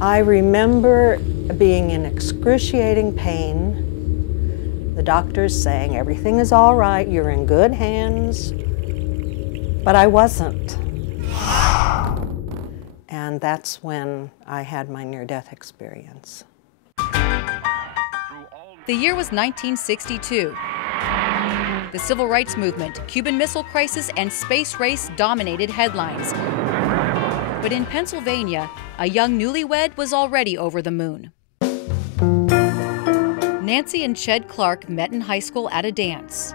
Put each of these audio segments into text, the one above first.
I remember being in excruciating pain. The doctors saying, everything is all right, you're in good hands. But I wasn't. And that's when I had my near-death experience. The year was 1962. The civil rights movement, Cuban Missile Crisis, and space race dominated headlines. But in Pennsylvania, a young newlywed was already over the moon. Nancy and Ched Clark met in high school at a dance.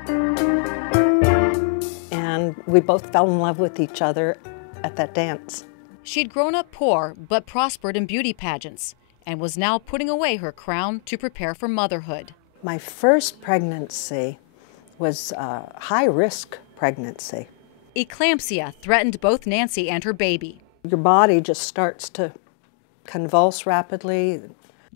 And we both fell in love with each other at that dance. She'd grown up poor, but prospered in beauty pageants, and was now putting away her crown to prepare for motherhood. My first pregnancy was a high-risk pregnancy. Eclampsia threatened both Nancy and her baby. Your body just starts to convulse rapidly.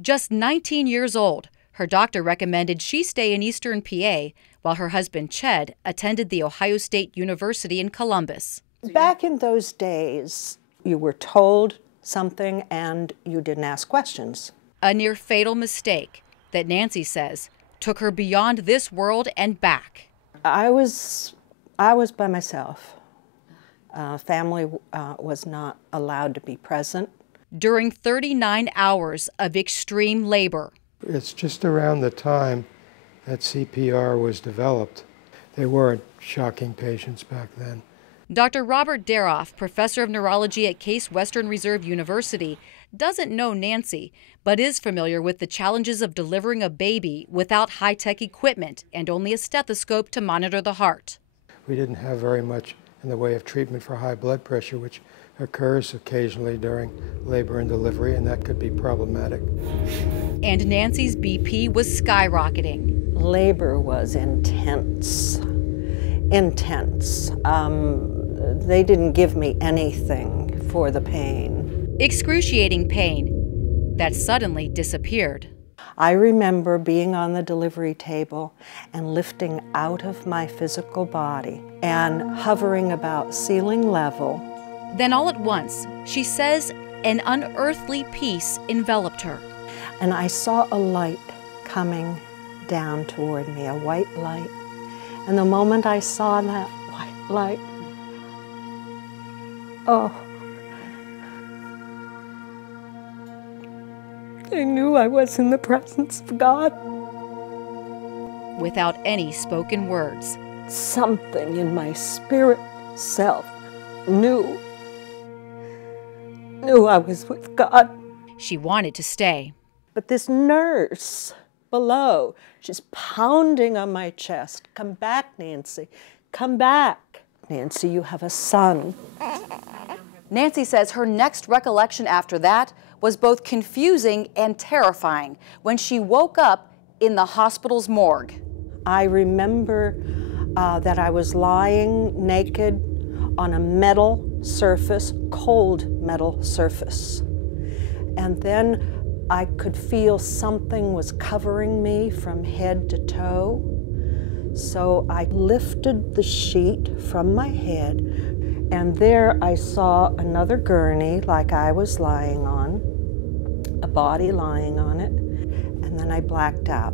Just 19 years old, her doctor recommended she stay in Eastern PA while her husband, Ched, attended The Ohio State University in Columbus. Back in those days, you were told something and you didn't ask questions. A near-fatal mistake that Nancy says took her beyond this world and back. I was by myself. Family was not allowed to be present. During 39 hours of extreme labor. It's just around the time that CPR was developed. They weren't shocking patients back then. Dr. Robert Daroff, professor of neurology at Case Western Reserve University, doesn't know Nancy, but is familiar with the challenges of delivering a baby without high-tech equipment and only a stethoscope to monitor the heart. We didn't have very much in the way of treatment for high blood pressure, which occurs occasionally during labor and delivery, and that could be problematic. And Nancy's BP was skyrocketing. Labor was intense. Intense. They didn't give me anything for the pain. Excruciating pain that suddenly disappeared. I remember being on the delivery table and lifting out of my physical body and hovering about ceiling level. Then all at once, she says an unearthly peace enveloped her. And I saw a light coming down toward me, a white light. And the moment I saw that white light, oh, I knew I was in the presence of God. Without any spoken words. Something in my spirit self knew I was with God. She wanted to stay. But this nurse below, she's pounding on my chest. Come back, Nancy. Come back. Nancy, you have a son. Nancy says her next recollection after that was both confusing and terrifying when she woke up in the hospital's morgue. I remember that I was lying naked on a metal surface, cold metal surface. And then I could feel something was covering me from head to toe. So I lifted the sheet from my head, and there I saw another gurney like I was lying on, a body lying on it, and then I blacked out.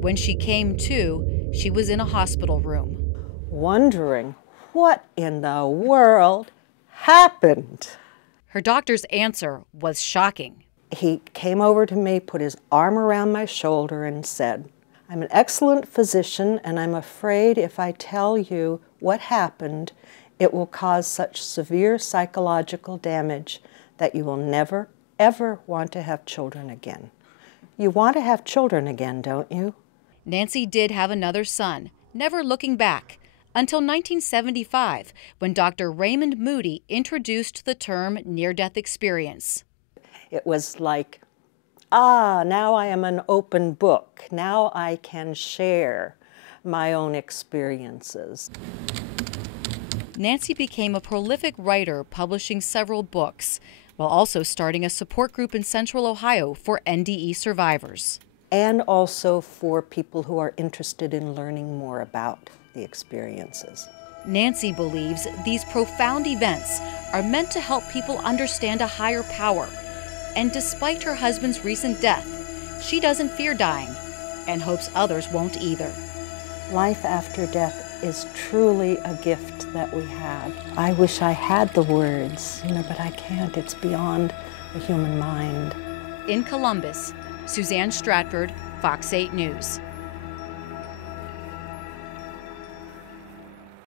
When she came to, she was in a hospital room. Wondering what in the world happened. Her doctor's answer was shocking. He came over to me, put his arm around my shoulder and said, "I'm an excellent physician, and I'm afraid if I tell you what happened, it will cause such severe psychological damage that you will never, ever want to have children again." You want to have children again, don't you? Nancy did have another son, never looking back, until 1975, when Dr. Raymond Moody introduced the term near-death experience. It was like, now I am an open book. Now I can share my own experiences. Nancy became a prolific writer, publishing several books, while also starting a support group in Central Ohio for NDE survivors. And also for people who are interested in learning more about the experiences. Nancy believes these profound events are meant to help people understand a higher power, And despite her husband's recent death, she doesn't fear dying and hopes others won't either. Life after death is truly a gift that we have. I wish I had the words, but I can't. It's beyond the human mind. In Columbus, Suzanne Stratford, Fox 8 News.